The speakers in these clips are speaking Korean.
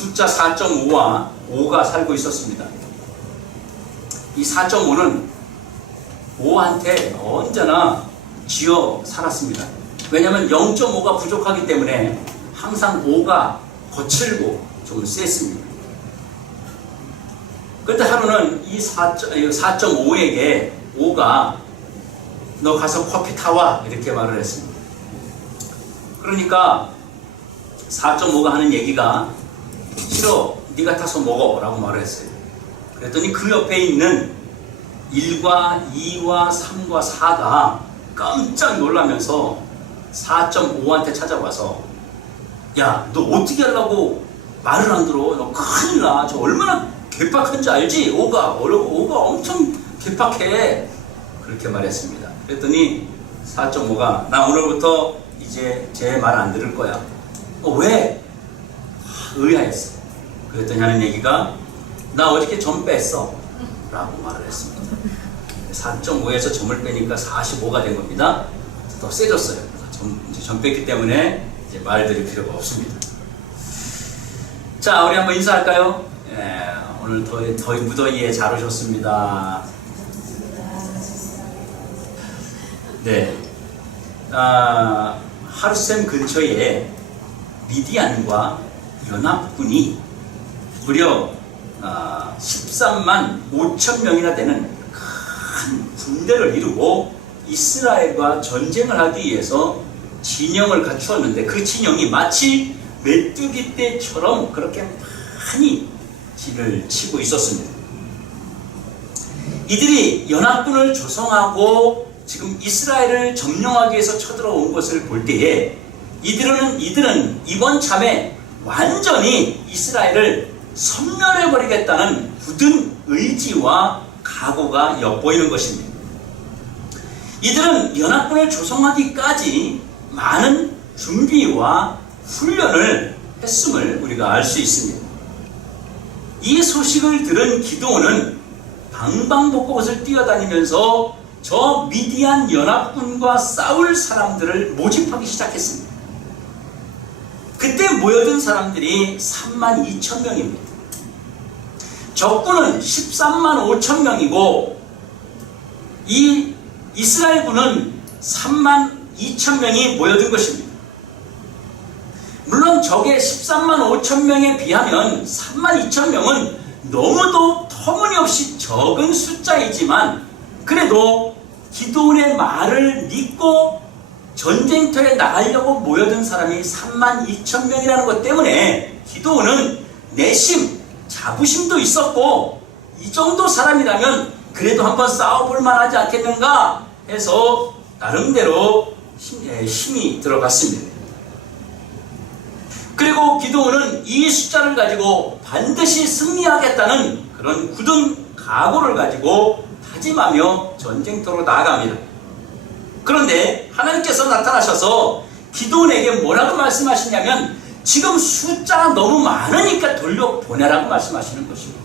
숫자 4.5와 5가 살고 있었습니다. 이 4.5는 5한테 언제나 쥐어 살았습니다. 왜냐하면 0.5가 부족하기 때문에 항상 5가 거칠고 좀 셌습니다. 그런데 하루는 이 4.5에게 5가 너 가서 커피 타와 이렇게 말을 했습니다. 그러니까 4.5가 하는 얘기가 싫어 네가 타서 먹어 라고 말을 했어요. 그랬더니 그 옆에 있는 1과 2와 3과 4가 깜짝 놀라면서 4.5한테 찾아와서 야, 너 어떻게 하려고 말을 안 들어? 너 큰일 나. 저 얼마나 괴팍한지 알지? 5가 엄청 괴팍해. 그렇게 말했습니다. 그랬더니 4.5가 나 오늘부터 이제 제 말 안 들을 거야. 왜? 의아했어. 그랬더니 하는 얘기가 나 어저께 점 뺐어 라고 말을 했습니다. 4.5에서 점을 빼니까 45가 된 겁니다. 더 세졌어요. 이제 점 뺐기 때문에 이제 말 드릴 필요가 없습니다. 자, 우리 한번 인사할까요? 오늘 더위 무더위에 잘 오셨습니다. 네. 하루샘 근처에 미디안과 연합군이 무려 13만 5천 명이나 되는 큰 군대를 이루고 이스라엘과 전쟁을 하기 위해서 진영을 갖추었는데 그 진영이 마치 메뚜기 떼처럼 그렇게 많이 길을 치고 있었습니다. 이들이 연합군을 조성하고 지금 이스라엘을 점령하기 위해서 쳐들어온 것을 볼 때에 이들은 이번 참에 완전히 이스라엘을 섬멸해버리겠다는 굳은 의지와 각오가 엿보이는 것입니다. 이들은 연합군을 조성하기까지 많은 준비와 훈련을 했음을 우리가 알 수 있습니다. 이 소식을 들은 기드온은 방방곡곡을 뛰어다니면서 저 미디안 연합군과 싸울 사람들을 모집하기 시작했습니다. 그때 모여든 사람들이 3만 2천 명입니다. 적군은 13만 5천 명이고 이 이스라엘군은 3만 2천 명이 모여든 것입니다. 물론 적의 13만 5천 명에 비하면 3만 2천 명은 너무도 터무니없이 적은 숫자이지만 그래도 기드온의 말을 믿고 전쟁터에 나가려고 모여든 사람이 3만 2천 명이라는 것 때문에 기드온은 내심, 자부심도 있었고 이 정도 사람이라면 그래도 한번 싸워볼 만하지 않겠는가 해서 나름대로 힘이 들어갔습니다. 그리고 기드온은 이 숫자를 가지고 반드시 승리하겠다는 그런 굳은 각오를 가지고 다짐하며 전쟁터로 나아갑니다. 그런데 하나님께서 나타나셔서 기드온에게 뭐라고 말씀하시냐면 지금 숫자가 너무 많으니까 돌려보내라고 말씀하시는 것입니다.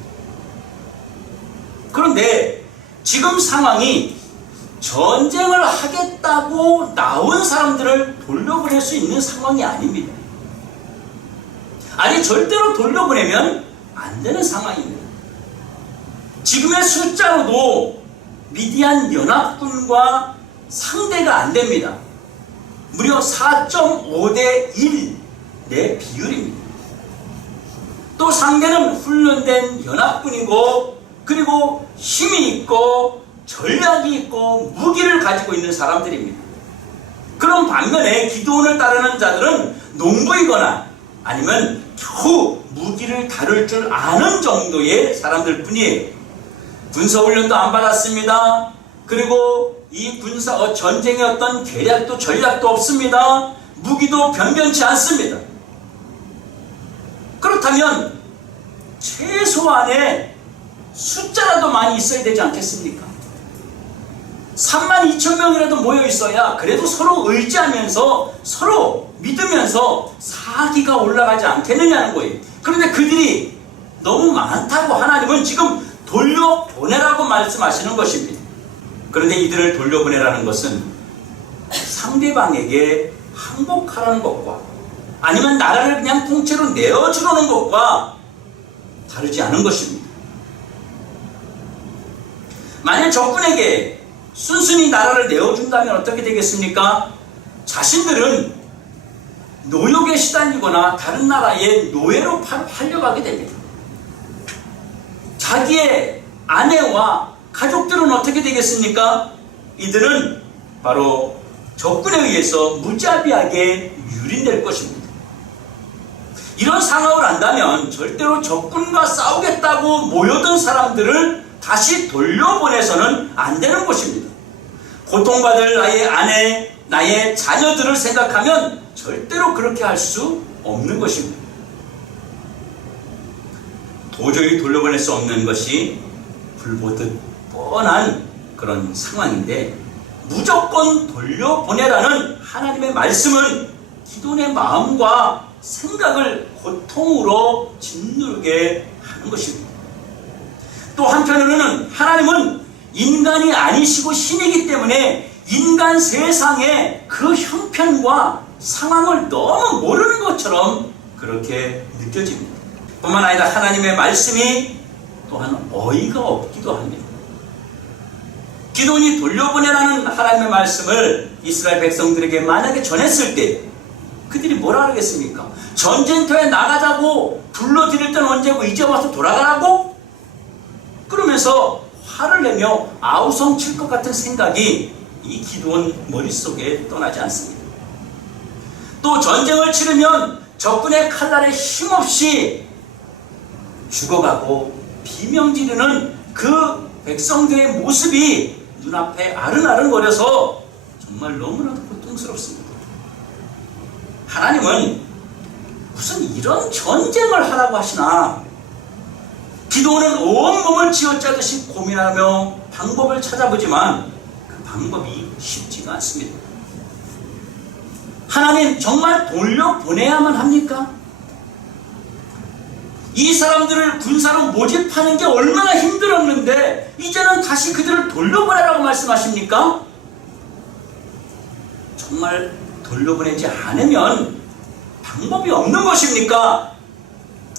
그런데 지금 상황이 전쟁을 하겠다고 나온 사람들을 돌려보낼 수 있는 상황이 아닙니다. 아니 절대로 돌려보내면 안 되는 상황입니다. 지금의 숫자로도 미디안 연합군과 상대가 안 됩니다. 무려 4.5대 1의 비율입니다. 또 상대는 훈련된 연합군이고 그리고 힘이 있고 전략이 있고 무기를 가지고 있는 사람들입니다. 그런 반면에 기드온을 따르는 자들은 농부이거나 아니면 겨우 무기를 다룰 줄 아는 정도의 사람들 뿐이에요. 군사훈련도 안 받았습니다. 그리고 이 전쟁의 어떤 계략도 전략도 없습니다. 무기도 변변치 않습니다. 그렇다면 최소한의 숫자라도 많이 있어야 되지 않겠습니까? 3만 2천 명이라도 모여 있어야 그래도 서로 의지하면서 서로 믿으면서 사기가 올라가지 않겠느냐는 거예요. 그런데 그들이 너무 많다고 하나님은 지금 돌려보내라고 말씀하시는 것입니다. 그런데 이들을 돌려보내라는 것은 상대방에게 항복하라는 것과 아니면 나라를 그냥 통째로 내어주려는 것과 다르지 않은 것입니다. 만약 적군에게 순순히 나라를 내어준다면 어떻게 되겠습니까? 자신들은 노역에 시달리거나 다른 나라의 노예로 팔려가게 됩니다. 자기의 아내와 가족들은 어떻게 되겠습니까? 이들은 바로 적군에 의해서 무자비하게 유린될 것입니다. 이런 상황을 안다면 절대로 적군과 싸우겠다고 모여든 사람들을 다시 돌려보내서는 안 되는 것입니다. 고통받을 나의 아내, 나의 자녀들을 생각하면 절대로 그렇게 할 수 없는 것입니다. 도저히 돌려보낼 수 없는 것이 불보듯 뻔한 그런 상황인데, 무조건 돌려보내라는 하나님의 말씀은 기도원의 마음과 생각을 고통으로 짓누르게 하는 것입니다. 또 한편으로는 하나님은 인간이 아니시고 신이기 때문에 인간 세상의 그 형편과 상황을 너무 모르는 것처럼 그렇게 느껴집니다. 뿐만 아니라 하나님의 말씀이 또한 어이가 없기도 합니다. 기도원이 돌려보내라는 하나님의 말씀을 이스라엘 백성들에게 만약에 전했을 때 그들이 뭐라 하겠습니까? 전쟁터에 나가자고 불러들일 때는 언제고 이제 와서 돌아가라고? 그러면서 화를 내며 아우성 칠 것 같은 생각이 이 기도원 머릿속에 떠나지 않습니다. 또 전쟁을 치르면 적군의 칼날에 힘없이 죽어가고 비명 지르는 그 백성들의 모습이 눈앞에 아른아른거려서 정말 너무나도 고통스럽습니다. 하나님은 무슨 이런 전쟁을 하라고 하시나? 기도원은 온몸을 쥐어짜듯이 고민하며 방법을 찾아보지만 그 방법이 쉽지가 않습니다. 하나님, 정말 돌려보내야만 합니까? 이 사람들을 군사로 모집하는 게 얼마나 힘들었는데 이제는 다시 그들을 돌려보내라고 말씀하십니까? 정말 돌려보내지 않으면 방법이 없는 것입니까?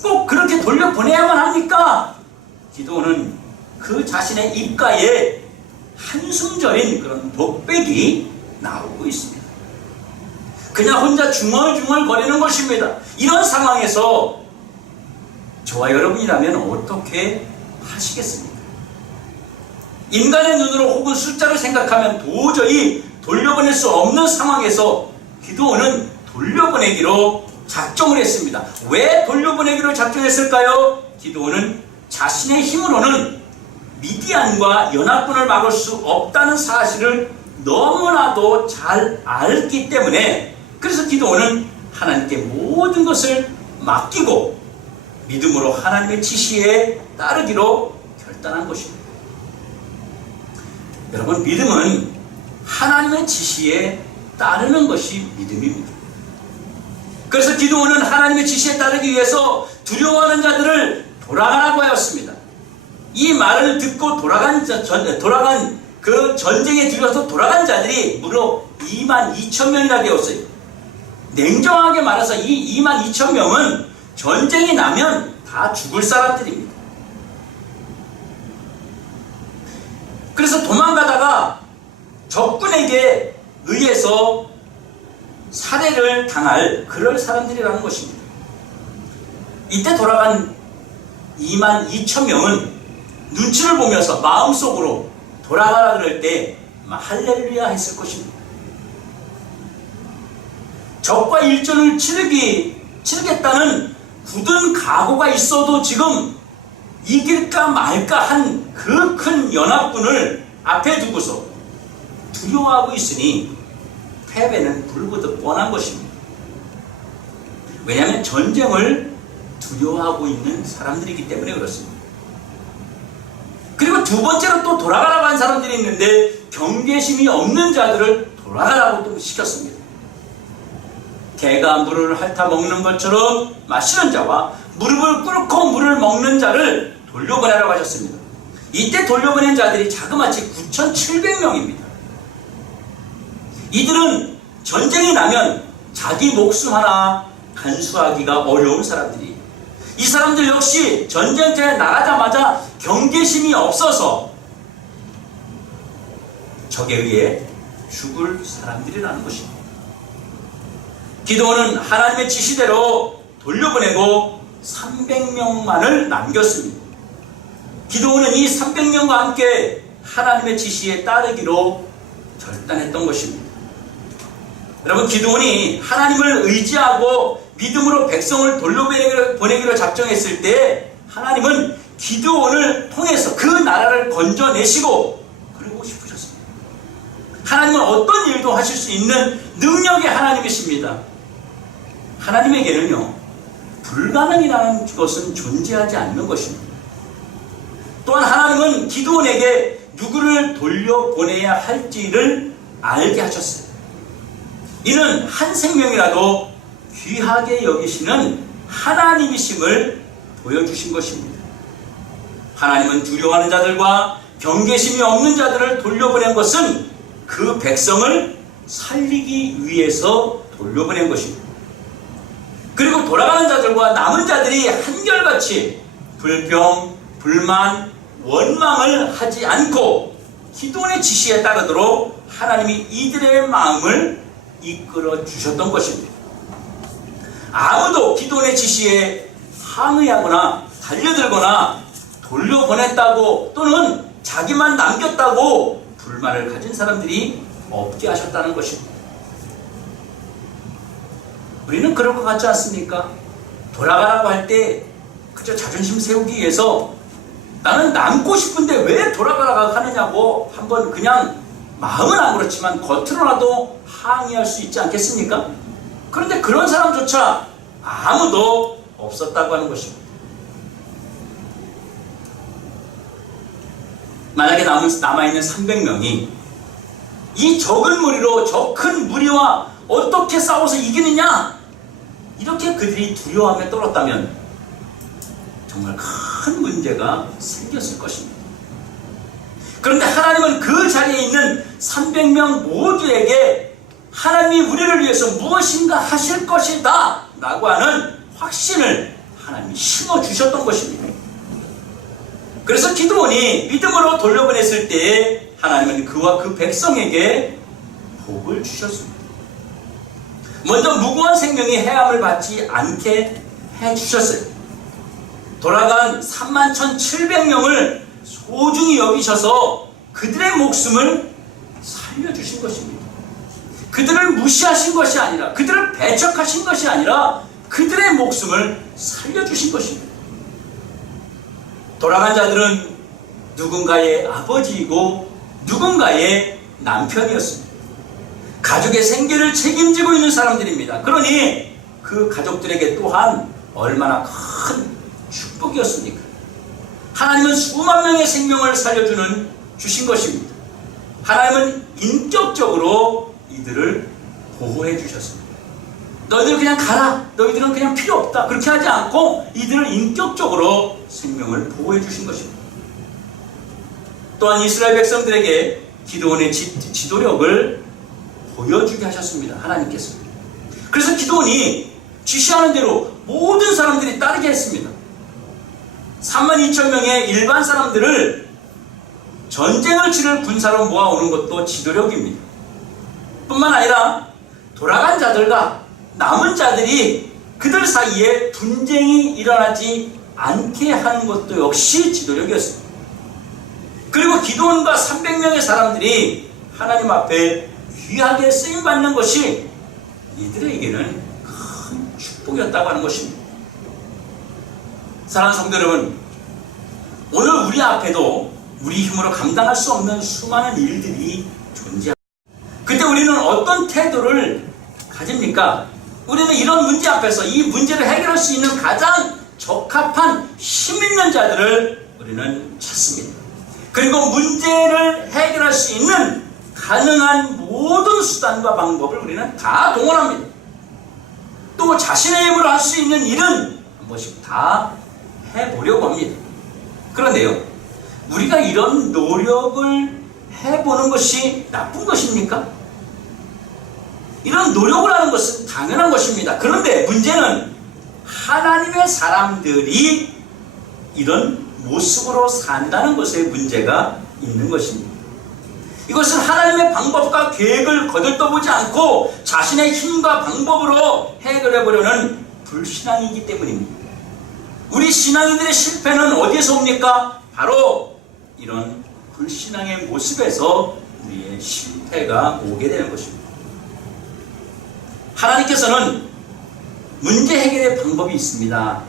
꼭 그렇게 돌려보내야만 합니까? 기도원은 그 자신의 입가에 한숨 절인 그런 독백이 나오고 있습니다. 그냥 혼자 중얼중얼 거리는 것입니다. 이런 상황에서 저와 여러분이라면 어떻게 하시겠습니까? 인간의 눈으로 혹은 숫자를 생각하면 도저히 돌려보낼 수 없는 상황에서 기도원은 돌려보내기로 작정을 했습니다. 왜 돌려보내기로 작정했을까요? 기도원은 자신의 힘으로는 미디안과 연합군을 막을 수 없다는 사실을 너무나도 잘 알기 때문에, 그래서 기도원은 하나님께 모든 것을 맡기고 믿음으로 하나님의 지시에 따르기로 결단한 것입니다. 여러분, 믿음은 하나님의 지시에 따르는 것이 믿음입니다. 그래서 기도원은 하나님의 지시에 따르기 위해서 두려워하는 자들을 돌아가라고 하였습니다. 이 말을 듣고 돌아간 그 전쟁에 들어서 돌아간 자들이 무려 22,000명이나 되었어요. 냉정하게 말해서 이 22,000명은 전쟁이 나면 다 죽을 사람들입니다. 그래서 도망가다가 적군에게 의해서 살해를 당할 그럴 사람들이라는 것입니다. 이때 돌아간 22,000명은 눈치를 보면서 마음속으로 돌아가라 그럴 때 할렐루야 했을 것입니다. 적과 일전을 치르겠다는 굳은 각오가 있어도 지금 이길까 말까 한 그 큰 연합군을 앞에 두고서 두려워하고 있으니 패배는 불보듯 뻔한 것입니다. 왜냐하면 전쟁을 두려워하고 있는 사람들이기 때문에 그렇습니다. 그리고 두 번째로 또 돌아가라고 한 사람들이 있는데 경계심이 없는 자들을 돌아가라고 또 시켰습니다. 개가 물을 핥아 먹는 것처럼 마시는 자와 무릎을 꿇고 물을 먹는 자를 돌려보내라고 하셨습니다. 이때 돌려보낸 자들이 자그마치 9,700명입니다. 이들은 전쟁이 나면 자기 목숨 하나 간수하기가 어려운 사람들이, 이 사람들 역시 전쟁터에 나가자마자 경계심이 없어서 적에 의해 죽을 사람들이라는 것입니다. 기드온은 하나님의 지시대로 돌려보내고 300명만을 남겼습니다. 기드온은 이 300명과 함께 하나님의 지시에 따르기로 결단했던 것입니다. 여러분, 기드온이 하나님을 의지하고 믿음으로 백성을 돌려보내기로 작정했을 때 하나님은 기드온을 통해서 그 나라를 건져내시고 그러고 싶으셨습니다. 하나님은 어떤 일도 하실 수 있는 능력의 하나님이십니다. 하나님에게는요, 불가능이라는 것은 존재하지 않는 것입니다. 또한 하나님은 기드온에게 누구를 돌려보내야 할지를 알게 하셨어요. 이는 한 생명이라도 귀하게 여기시는 하나님이심을 보여주신 것입니다. 하나님은 두려워하는 자들과 경계심이 없는 자들을 돌려보낸 것은 그 백성을 살리기 위해서 돌려보낸 것입니다. 그리고 돌아가는 자들과 남은 자들이 한결같이 불평, 불만, 원망을 하지 않고 기드온의 지시에 따르도록 하나님이 이들의 마음을 이끌어 주셨던 것입니다. 아무도 기드온의 지시에 항의하거나 달려들거나 돌려보냈다고 또는 자기만 남겼다고 불만을 가진 사람들이 없게 하셨다는 것입니다. 우리는 그럴 것 같지 않습니까? 돌아가라고 할 때 그저 자존심 세우기 위해서 나는 남고 싶은데 왜 돌아가라고 하느냐고 한번 그냥 마음은 안 그렇지만 겉으로라도 항의할 수 있지 않겠습니까? 그런데 그런 사람조차 아무도 없었다고 하는 것입니다. 만약에 남아있는 300명이 이 적은 무리로 저 큰 무리와 어떻게 싸워서 이기느냐, 이렇게 그들이 두려워하며 떨었다면 정말 큰 문제가 생겼을 것입니다. 그런데 하나님은 그 자리에 있는 300명 모두에게 하나님이 우리를 위해서 무엇인가 하실 것이다 라고 하는 확신을 하나님이 심어주셨던 것입니다. 그래서 기드온이 믿음으로 돌려보냈을 때 하나님은 그와 그 백성에게 복을 주셨습니다. 먼저 무고한 생명이 해함을 받지 않게 해주셨어요. 돌아간 31,700명을 소중히 여기셔서 그들의 목숨을 살려주신 것입니다. 그들을 무시하신 것이 아니라, 그들을 배척하신 것이 아니라 그들의 목숨을 살려주신 것입니다. 돌아간 자들은 누군가의 아버지이고 누군가의 남편이었습니다. 가족의 생계를 책임지고 있는 사람들입니다. 그러니 그 가족들에게 또한 얼마나 큰 축복이었습니까? 하나님은 수만 명의 생명을 주신 것입니다. 하나님은 인격적으로 이들을 보호해 주셨습니다. 너희들 그냥 가라, 너희들은 그냥 필요 없다, 그렇게 하지 않고 이들을 인격적으로 생명을 보호해 주신 것입니다. 또한 이스라엘 백성들에게 기드온의 지도력을 보여주게 하셨습니다. 하나님께서. 그래서 기드온이 지시하는 대로 모든 사람들이 따르게 했습니다. 32,000명의 일반 사람들을 전쟁을 치를 군사로 모아오는 것도 지도력입니다. 뿐만 아니라 돌아간 자들과 남은 자들이 그들 사이에 분쟁이 일어나지 않게 하는 것도 역시 지도력이었습니다. 그리고 기드온과 300명의 사람들이 하나님 앞에 귀하게 쓰임받는 것이 이들에게는 큰 축복이었다고 하는 것입니다. 사랑하는 성도 여러분, 오늘 우리 앞에도 우리 힘으로 감당할 수 없는 수많은 일들이 존재합니다. 그때 우리는 어떤 태도를 가집니까? 우리는 이런 문제 앞에서 이 문제를 해결할 수 있는 가장 적합한 힘 있는 자들을 우리는 찾습니다. 그리고 문제를 해결할 수 있는 가능한 모든 수단과 방법을 우리는 다 동원합니다. 또 자신의 힘으로 할 수 있는 일은 한 번씩 다 해보려고 합니다. 그런데요, 우리가 이런 노력을 해보는 것이 나쁜 것입니까? 이런 노력을 하는 것은 당연한 것입니다. 그런데 문제는 하나님의 사람들이 이런 모습으로 산다는 것에 문제가 있는 것입니다. 이것은 하나님의 방법과 계획을 거들떠보지 않고 자신의 힘과 방법으로 해결해보려는 불신앙이기 때문입니다. 우리 신앙인들의 실패는 어디에서 옵니까? 바로 이런 불신앙의 모습에서 우리의 실패가 오게 되는 것입니다. 하나님께서는 문제 해결의 방법이 있습니다.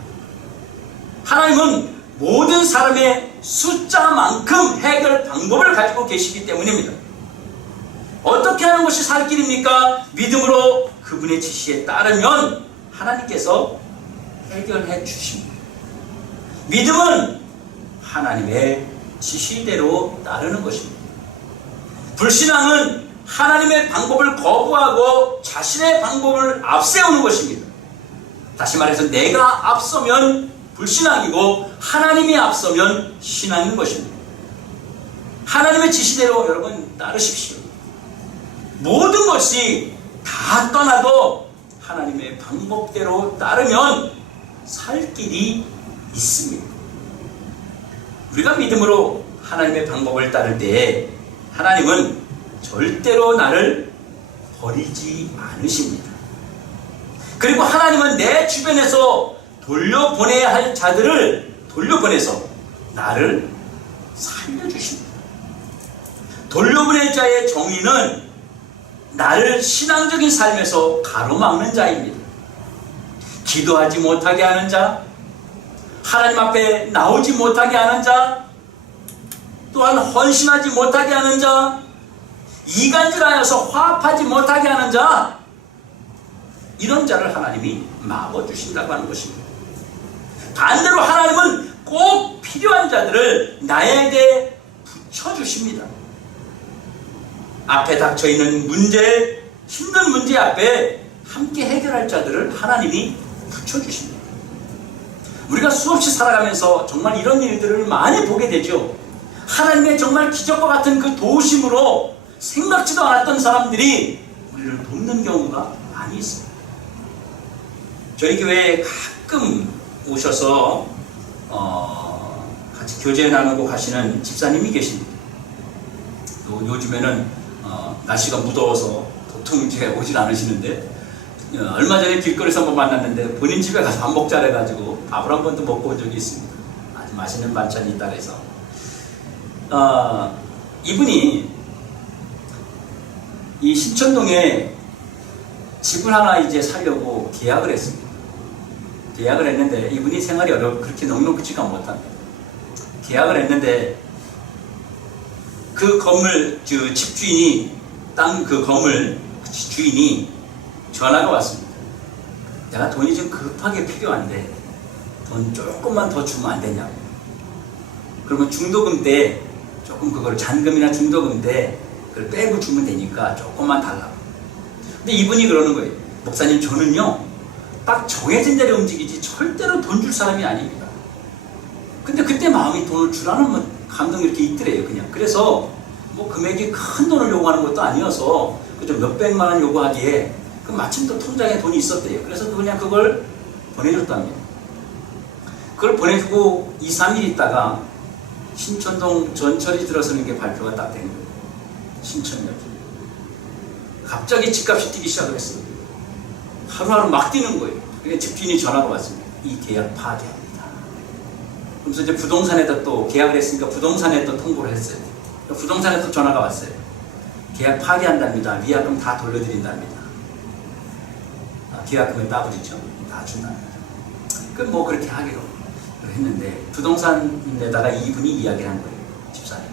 하나님은 모든 사람의 숫자만큼 해결 방법을 가지고 계시기 때문입니다. 어떻게 하는 것이 살 길입니까? 믿음으로 그분의 지시에 따르면 하나님께서 해결해 주십니다. 믿음은 하나님의 지시대로 따르는 것입니다. 불신앙은 하나님의 방법을 거부하고 자신의 방법을 앞세우는 것입니다. 다시 말해서 내가 앞서면 불신앙이고 하나님이 앞서면 신앙인 것입니다. 하나님의 지시대로 여러분 따르십시오. 모든 것이 다 떠나도 하나님의 방법대로 따르면 살 길이 있습니다. 우리가 믿음으로 하나님의 방법을 따를 때에 하나님은 절대로 나를 버리지 않으십니다. 그리고 하나님은 내 주변에서 돌려보내야 할 자들을 돌려보내서 나를 살려주십니다. 돌려보낼 자의 정의는 나를 신앙적인 삶에서 가로막는 자입니다. 기도하지 못하게 하는 자, 하나님 앞에 나오지 못하게 하는 자, 또한 헌신하지 못하게 하는 자, 이간질하여서 화합하지 못하게 하는 자, 이런 자를 하나님이 막아주신다고 하는 것입니다. 반대로 하나님은 꼭 필요한 자들을 나에게 붙여주십니다. 앞에 닥쳐있는 문제, 힘든 문제 앞에 함께 해결할 자들을 하나님이 붙여주십니다. 우리가 수없이 살아가면서 정말 이런 일들을 많이 보게 되죠. 하나님의 정말 기적과 같은 그 도우심으로 생각지도 않았던 사람들이 우리를 돕는 경우가 많이 있습니다. 저희 교회에 가끔 오셔서 같이 교제 나누고 가시는 집사님이 계십니다. 또 요즘에는 날씨가 무더워서 보통 제가 오질 않으시는데 얼마 전에 길거리에서 한번 만났는데 본인 집에 가서 밥 먹자 해가지고 밥을 한 번도 먹고 온 적이 있습니다. 아주 맛있는 반찬이 있다 그래서 이분이 이 신천동에 집을 하나 이제 사려고 계약을 했습니다. 계약을 했는데 이분이 생활이 그렇게 넉넉지가 못합니다. 계약을 했는데 그 건물 집주인이 땅 그 건물 주인이 전화가 왔습니다. 내가 돈이 좀 급하게 필요한데 돈 조금만 더 주면 안 되냐고. 그러면 중도금 때 조금 그걸 잔금이나 중도금 때 그걸 빼고 주면 되니까 조금만 달라고. 근데 이분이 그러는 거예요. 목사님 저는요 딱 정해진 대로 움직이지 절대로 돈 줄 사람이 아닙니다. 근데 그때 마음이 돈을 주라는 감동이 이렇게 있더래요. 그냥 그래서 뭐 금액이 큰 돈을 요구하는 것도 아니어서 그저 몇백만 원 요구하기에 그 마침 또 통장에 돈이 있었대요. 그래서 그냥 그걸 보내줬답니다. 그걸 보내주고 2, 3일 있다가 신천동 전철이 들어서는 게 발표가 딱 된 거예요. 신천역. 갑자기 집값이 뛰기 시작을 했어요. 하루하루 막 뛰는 거예요. 그러니까 집주인이 전화가 왔습니다. 이 계약 파기합니다. 그래서 이제 부동산에다 또 계약을 했으니까 부동산에 또 통보를 했어요. 부동산에 또 전화가 왔어요. 계약 파기한답니다. 위약금 다 돌려드린답니다. 계약금은 따버리죠. 다 준답니다. 그럼 뭐 그렇게 하기로 했는데 부동산에다가 이분이 이야기를 한 거예요. 집사님.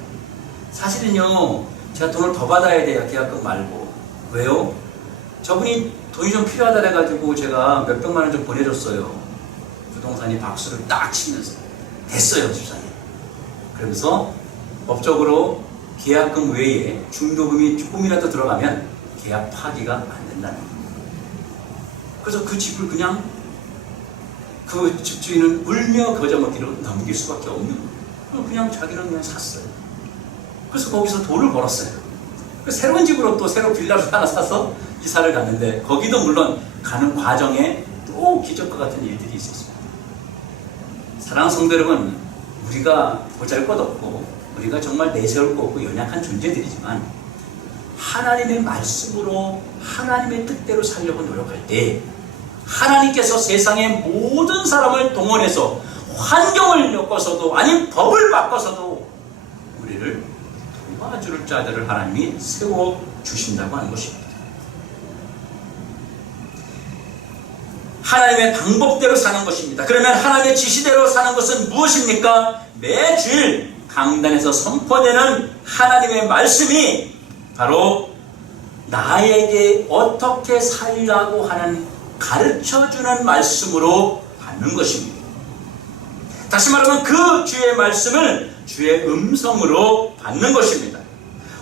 사실은요 제가 돈을 더 받아야 돼요. 계약금 말고. 왜요? 저분이 돈이 좀 필요하다 해가지고 제가 몇백만 원 좀 보내줬어요. 부동산이 박수를 딱 치면서 됐어요 집사님. 그러면서 법적으로 계약금 외에 중도금이 조금이라도 들어가면 계약 파기가 안 된다는 거예요. 그래서 그 집을 그냥 그 집주인은 울며 겨자 먹기로 넘길 수밖에 없는 거예요. 그냥 자기는 그냥 샀어요. 그래서 거기서 돈을 벌었어요. 새로운 집으로 또 새로 빌라를 하나 사서 이사를 갔는데 거기도 물론 가는 과정에 또 기적과 같은 일들이 있었습니다. 사랑하는 성도 여러분, 우리가 보잘것없고 우리가 정말 내세울 거 없고 연약한 존재들이지만 하나님의 말씀으로 하나님의 뜻대로 살려고 노력할 때 하나님께서 세상의 모든 사람을 동원해서 환경을 엮어서도 아니 법을 바꿔서도 우리를 도와줄 자들을 하나님이 세워주신다고 하는 것입니다. 하나님의 방법대로 사는 것입니다. 그러면 하나님의 지시대로 사는 것은 무엇입니까? 매주일 강단에서 선포되는 하나님의 말씀이 바로 나에게 어떻게 살라고 하는 가르쳐주는 말씀으로 받는 것입니다. 다시 말하면 그 주의 말씀을 주의 음성으로 받는 것입니다.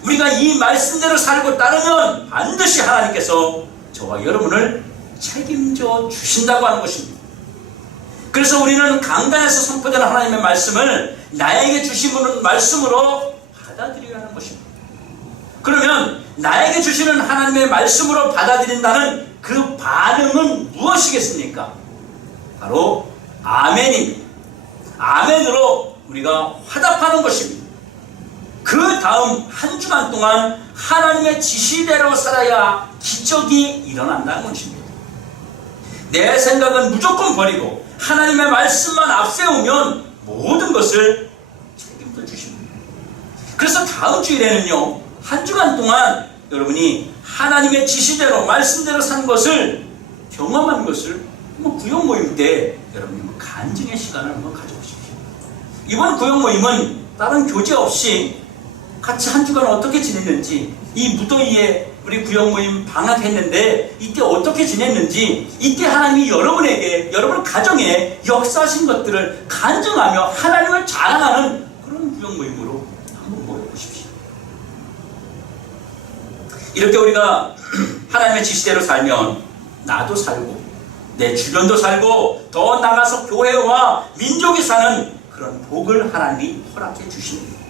우리가 이 말씀대로 살고 따르면 반드시 하나님께서 저와 여러분을 책임져 주신다고 하는 것입니다. 그래서 우리는 강단에서 선포되는 하나님의 말씀을 나에게 주시는 말씀으로 받아들여야 하는 것입니다. 그러면 나에게 주시는 하나님의 말씀으로 받아들인다는 그 반응은 무엇이겠습니까? 바로 아멘입니다. 아멘으로 우리가 화답하는 것입니다. 그 다음 한 주간 동안 하나님의 지시대로 살아야 기적이 일어난다는 것입니다. 내 생각은 무조건 버리고 하나님의 말씀만 앞세우면 모든 것을 책임져 주십니다. 그래서 다음 주일에는요, 한 주간 동안 여러분이 하나님의 지시대로 말씀대로 산 것을 경험한 것을 구역 모임 때 여러분이 간증의 시간을 한번 가져보십시오. 이번 구역 모임은 다른 교제 없이 같이 한 주간 어떻게 지냈는지, 이 무더위에 우리 구역 모임 방학했는데 이때 어떻게 지냈는지, 이때 하나님이 여러분에게, 여러분 가정에 역사하신 것들을 간증하며 하나님을 자랑하는 그런 구역 모임으로 한번 모여보십시오. 이렇게 우리가 하나님의 지시대로 살면 나도 살고 내 주변도 살고 더 나아가서 교회와 민족이 사는 그런 복을 하나님이 허락해 주십니다.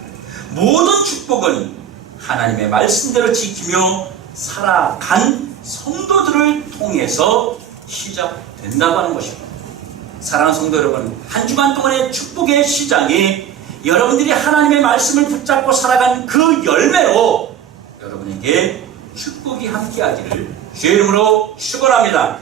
모든 축복은 하나님의 말씀대로 지키며 살아간 성도들을 통해서 시작된다고 하는 것입니다. 사랑하는 성도 여러분, 한 주간 동안의 축복의 시작이 여러분들이 하나님의 말씀을 붙잡고 살아간 그 열매로 여러분에게 축복이 함께하기를 주의 이름으로 축원합니다.